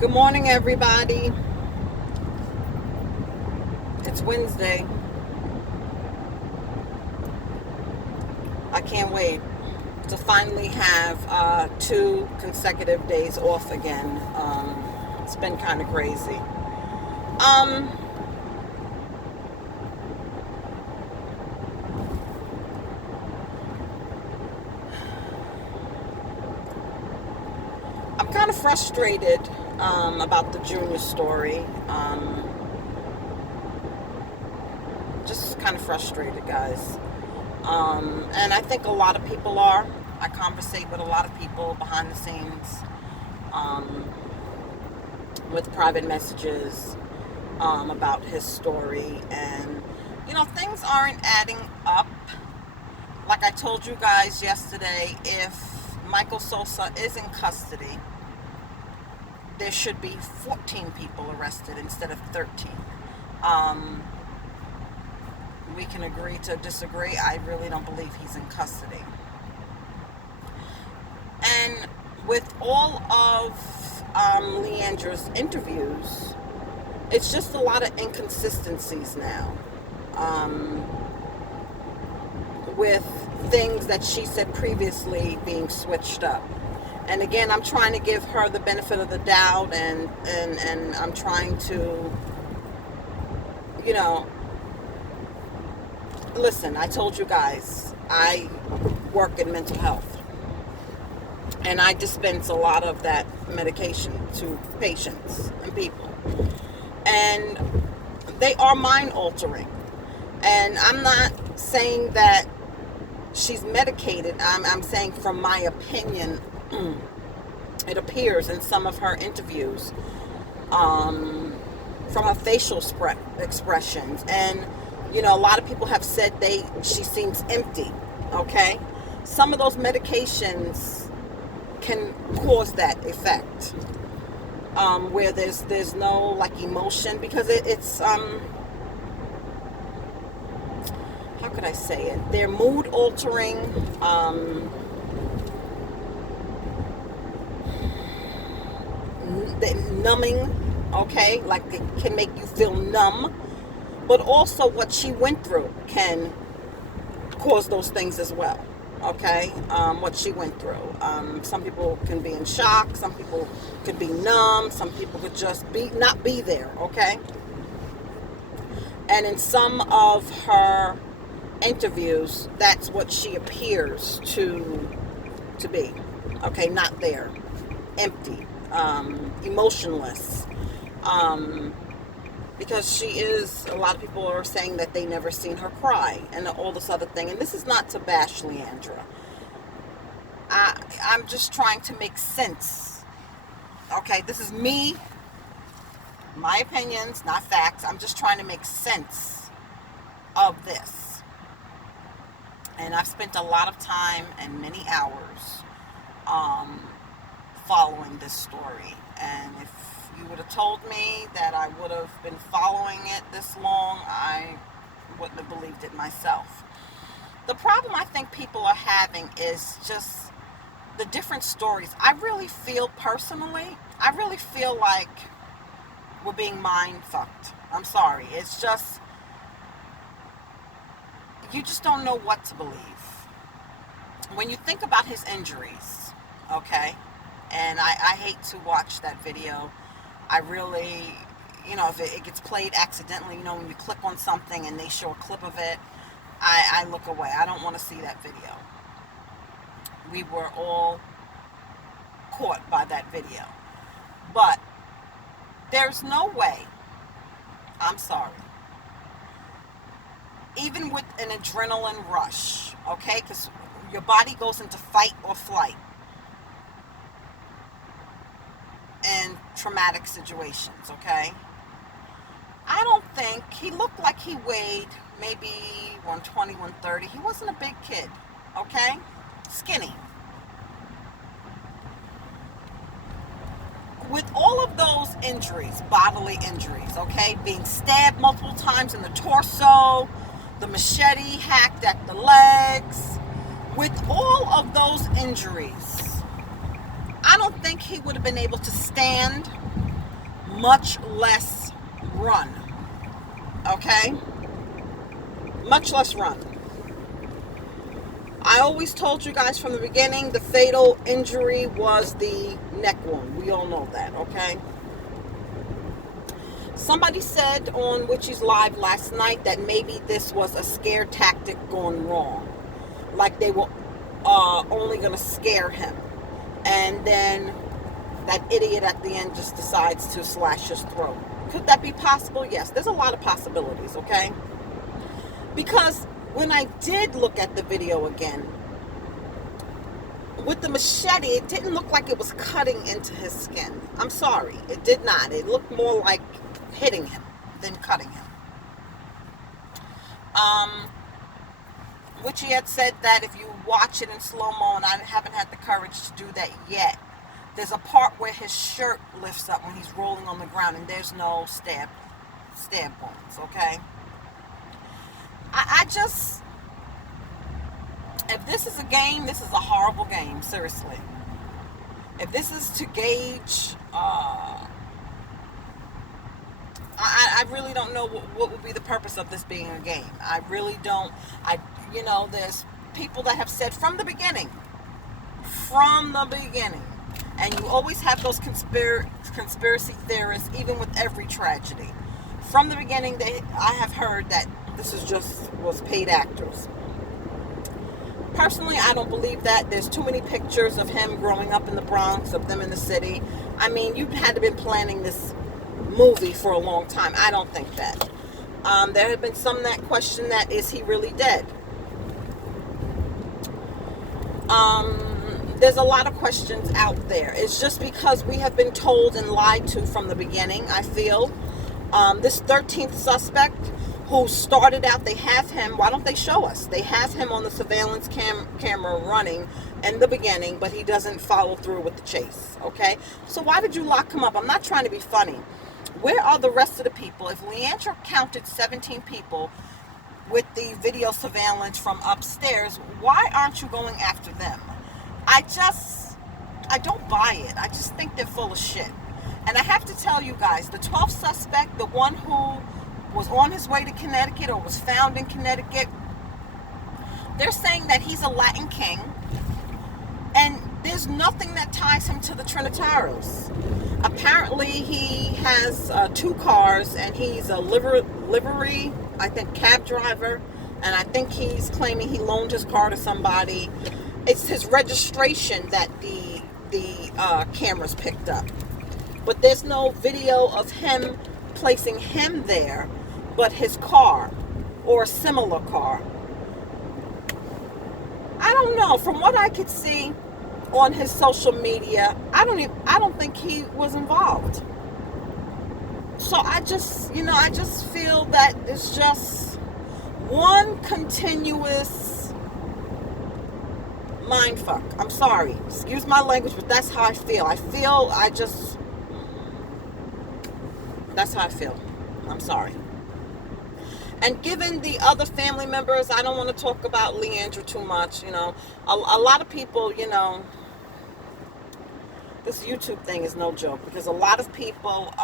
Good morning, everybody. It's Wednesday. I can't wait to finally have 2 consecutive days off again. It's been kind of crazy. Um, I'm kind of frustrated about the junior story. Just kind of frustrated, guys. And I think a lot of people are. I conversate with a lot of people behind the scenes um, with private messages about his story. And, things aren't adding up. Like I told you guys yesterday, if Michael Sosa is in custody, there should be 14 people arrested instead of 13. Um, we can agree to disagree. I really don't believe he's in custody. And with all of Leandra's interviews, it's just a lot of inconsistencies now with things that she said previously being switched up. And again, I'm trying to give her the benefit of the doubt, and I'm trying to, you know, listen, I told you guys, I work in mental health, and I dispense a lot of that medication to patients and people. And they are mind altering. And I'm not saying that she's medicated. I'm saying, from my opinion, it appears in some of her interviews, from her facial expressions. And, a lot of people have said she seems empty, okay? Some of those medications can cause that effect, where there's no, like, emotion, because it's how could I say it? They're mood altering, numbing, okay? Like, it can make you feel numb, but also what she went through can cause those things as well, okay? What she went through. Some people can be in shock, some people could be numb, some people could just not be there, okay? And in some of her interviews, that's what she appears to be, okay? Not there, empty, emotionless, because she is, a lot of people are saying that they never seen her cry and all this other thing. And this is not to bash Leandra. I'm just trying to make sense, okay? This is me, my opinions, not facts. I'm just trying to make sense of this. And I've spent a lot of time and many hours following this story. And if you would have told me that I would have been following it this long, I wouldn't have believed it myself. The problem I think people are having is just the different stories. I really feel like we're being mind fucked. I'm sorry. It's just, you just don't know what to believe. When you think about his injuries, okay, and I hate to watch that video. I really, if it gets played accidentally, when you click on something and they show a clip of it, I look away. I don't want to see that video. We were all caught by that video. But there's no way, I'm sorry, even with an adrenaline rush, okay, because your body goes into fight or flight in traumatic situations, okay? I don't think, he looked like he weighed maybe 120, 130. He wasn't a big kid, okay? Skinny. With all of those injuries, bodily injuries, okay, being stabbed multiple times in the torso, the machete hacked at the legs, with all of those injuries, I don't think he would have been able to stand much less run. Okay? Much less run. I always told you guys from the beginning the fatal injury was the neck wound. We all know that, okay? Somebody said on Witchy's Live last night that maybe this was a scare tactic gone wrong. Like they were only going to scare him. And then that idiot at the end just decides to slash his throat. Could that be possible? Yes, there's a lot of possibilities, okay? Because when I did look at the video again, with the machete, it didn't look like it was cutting into his skin. I'm sorry, it did not. It looked more like hitting him than cutting him. Which he had said that if you watch it in slow-mo, and I haven't had the courage to do that yet, there's a part where his shirt lifts up when he's rolling on the ground and there's no stab wounds, okay? I just, if this is a game, this is a horrible game, seriously. If this is to gauge, I really don't know what would be the purpose of this being a game. I really don't. There's people that have said from the beginning, and you always have those conspiracy theorists, even with every tragedy. From the beginning, I have heard that this was paid actors. Personally, I don't believe that. There's too many pictures of him growing up in the Bronx, of them in the city. I mean, you had to been planning this movie for a long time. I don't think that. There have been some that question that, is he really dead? There's a lot of questions out there. It's just because we have been told and lied to from the beginning, I feel. This 13th suspect who started out, they have him, why don't they show us? They have him on the surveillance camera running in the beginning, but he doesn't follow through with the chase, okay? So why did you lock him up? I'm not trying to be funny. Where are the rest of the people? If Leandra counted 17 people with the video surveillance from upstairs, why aren't you going after them? I don't buy it. I just think they're full of shit. And I have to tell you guys, the 12th suspect, the one who was on his way to Connecticut or was found in Connecticut, they're saying that he's a Latin king, and there's nothing that ties him to the Trinitarios. Apparently he has 2 cars, and he's a livery, I think, cab driver, and I think he's claiming he loaned his car to somebody. It's his registration that the cameras picked up. But there's no video of him placing him there, but his car or a similar car. I don't know. From what I could see on his social media, I don't think he was involved. So I just feel that it's just one continuous mindfuck. I'm sorry. Excuse my language, but that's how I feel. That's how I feel. I'm sorry. And given the other family members, I don't want to talk about Leandra too much. A lot of people, this YouTube thing is no joke, because a lot of people,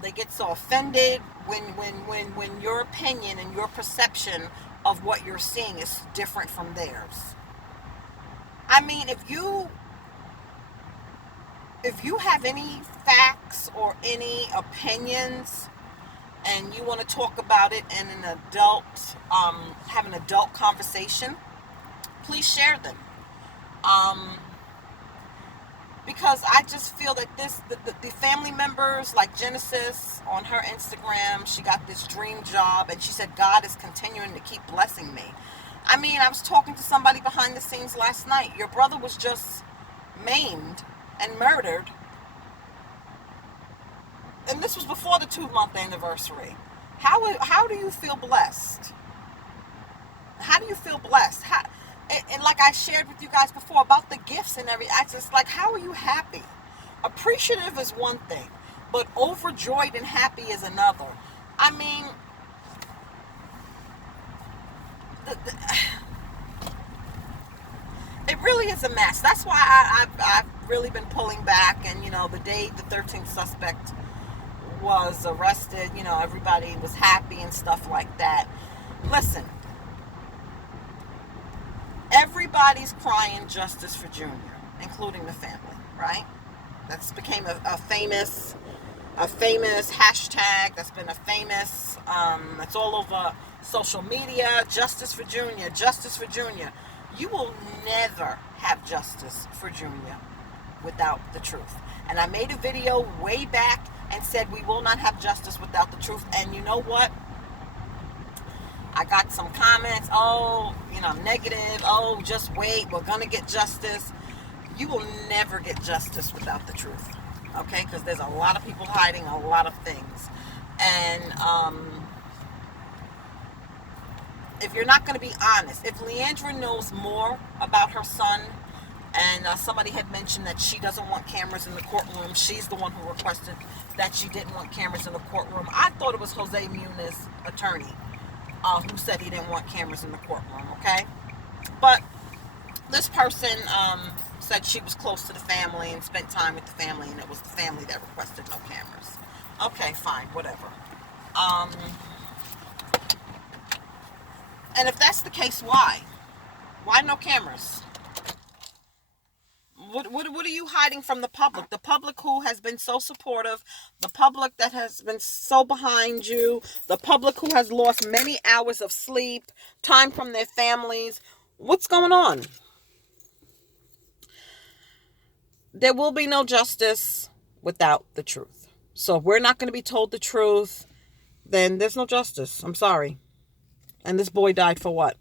they get so offended when your opinion and your perception of what you're seeing is different from theirs. I mean, if you have any facts or any opinions and you want to talk about it in an adult, have an adult conversation, please share them. Because I just feel that the family members, like Genesis on her Instagram, she got this dream job, and she said God is continuing to keep blessing me. I mean, I was talking to somebody behind the scenes last night. Your brother was just maimed and murdered, and this was before the 2-month anniversary. How do you feel blessed? How do you feel blessed? And like I shared with you guys before about the gifts and everything, I just like, how are you happy? Appreciative is one thing, but overjoyed and happy is another. I mean, it really is a mess. That's why I've really been pulling back. And, the day the 13th suspect was arrested, everybody was happy and stuff like that. Listen, everybody's crying justice for Junior, including the family, right? That's became a famous hashtag. That's been a famous, it's all over social media. Justice for Junior, justice for Junior. You will never have justice for Junior without the truth. And I made a video way back and said we will not have justice without the truth. And you know what? I got some comments, negative, just wait, we're going to get justice. You will never get justice without the truth, okay? Because there's a lot of people hiding a lot of things. And if you're not going to be honest, if Leandra knows more about her son, and somebody had mentioned that she doesn't want cameras in the courtroom, she's the one who requested that she didn't want cameras in the courtroom. I thought it was Jose Muniz, attorney, who said he didn't want cameras in the courtroom, okay? But this person said she was close to the family and spent time with the family, and it was the family that requested no cameras. Okay, fine, whatever. And if that's the case, why? Why no cameras? What are you hiding from the public? The public who has been so supportive, the public that has been so behind you, the public who has lost many hours of sleep, time from their families. What's going on? There will be no justice without the truth. So if we're not going to be told the truth, then there's no justice. I'm sorry. And this boy died for what?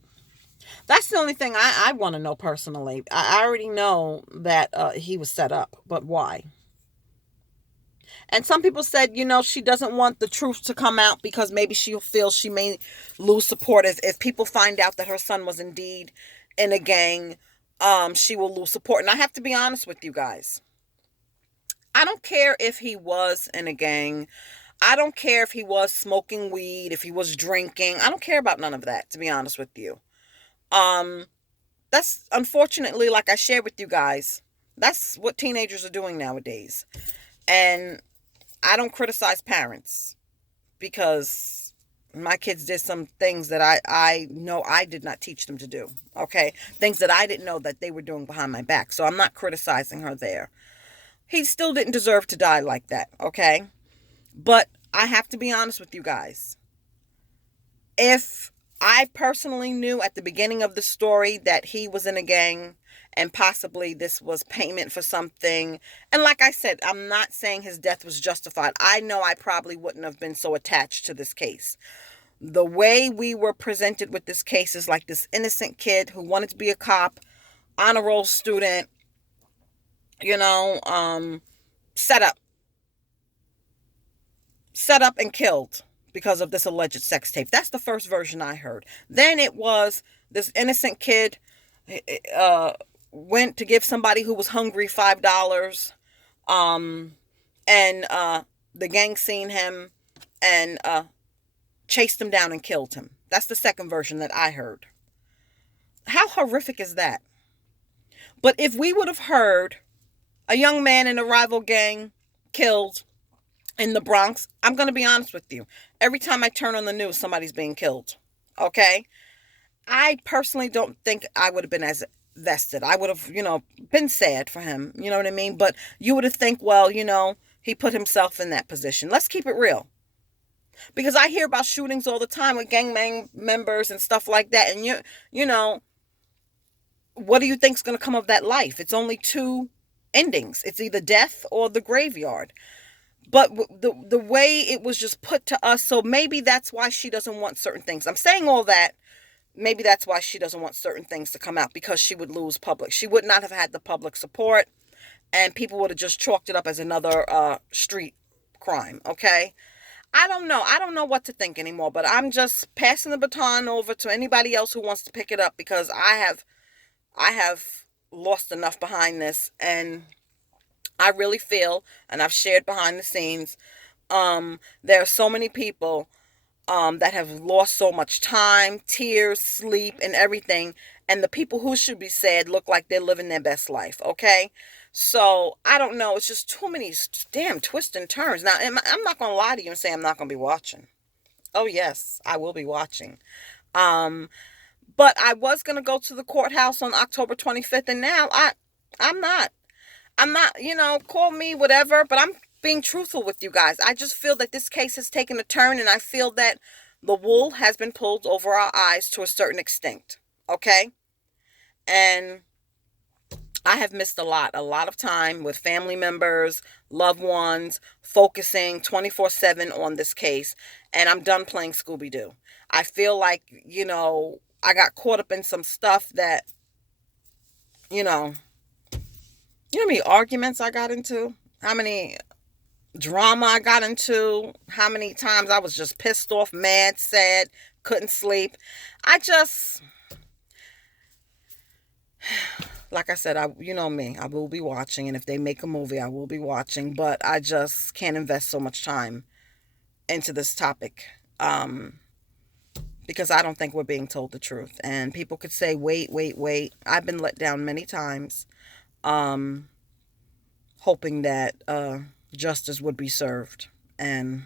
That's the only thing I want to know personally. I already know that he was set up, but why? And some people said, she doesn't want the truth to come out because maybe she feels she may lose support. If people find out that her son was indeed in a gang, she will lose support. And I have to be honest with you guys. I don't care if he was in a gang. I don't care if he was smoking weed, if he was drinking. I don't care about none of that, to be honest with you. That's unfortunately, like I shared with you guys, that's what teenagers are doing nowadays. And I don't criticize parents because my kids did some things that I know I did not teach them to do. Okay. Things that I didn't know that they were doing behind my back. So I'm not criticizing her there. He still didn't deserve to die like that. Okay. But I have to be honest with you guys. If I personally knew at the beginning of the story that he was in a gang and possibly this was payment for something. And like I said, I'm not saying his death was justified. I know I probably wouldn't have been so attached to this case. The way we were presented with this case is like this innocent kid who wanted to be a cop, honor roll student, set up and killed because of this alleged sex tape. That's the first version I heard. Then it was this innocent kid went to give somebody who was hungry $5, and the gang seen him and chased him down and killed him. That's the second version that I heard. How horrific is that? But if we would have heard a young man in a rival gang killed in the Bronx, I'm going to be honest with you. Every time I turn on the news, somebody's being killed. Okay? I personally don't think I would have been as vested. I would have, been sad for him. You know what I mean? But you would have think, well, he put himself in that position. Let's keep it real. Because I hear about shootings all the time with gang members and stuff like that. And, what do you think's going to come of that life? It's only two endings. It's either death or the graveyard. But the way it was just put to us, so maybe that's why she doesn't want certain things. I'm saying all that. Maybe that's why she doesn't want certain things to come out, because she would lose public. She would not have had the public support, and people would have just chalked it up as another street crime, okay? I don't know. I don't know what to think anymore, but I'm just passing the baton over to anybody else who wants to pick it up, because I have lost enough behind this, and I really feel, and I've shared behind the scenes, there are so many people that have lost so much time, tears, sleep, and everything. and the people who should be sad look like they're living their best life, okay? So I don't know. It's just too many damn twists and turns. Now, I'm not going to lie to you and say I'm not going to be watching. Oh, yes, I will be watching. Um, but I was going to go to the courthouse on October 25th, and now I'm not. I'm not, call me whatever, but I'm being truthful with you guys. I just feel that this case has taken a turn, and I feel that the wool has been pulled over our eyes to a certain extent. Okay? And I have missed a lot of time with family members, loved ones, focusing 24/7 on this case, and I'm done playing Scooby Doo. I feel like, I got caught up in some stuff that, you know, how many arguments I got into? How many drama I got into? How many times I was just pissed off, mad, sad, couldn't sleep? I just, like I said, you know me, I will be watching, and if they make a movie, I will be watching, but I just can't invest so much time into this topic, because I don't think we're being told the truth. And people could say, wait, wait, wait. I've been let down many times, um, hoping that justice would be served. And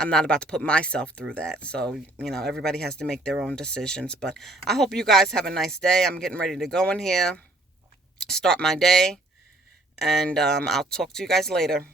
I'm not about to put myself through that. So, everybody has to make their own decisions. But I hope you guys have a nice day. I'm getting ready to go in here, start my day, and I'll talk to you guys later.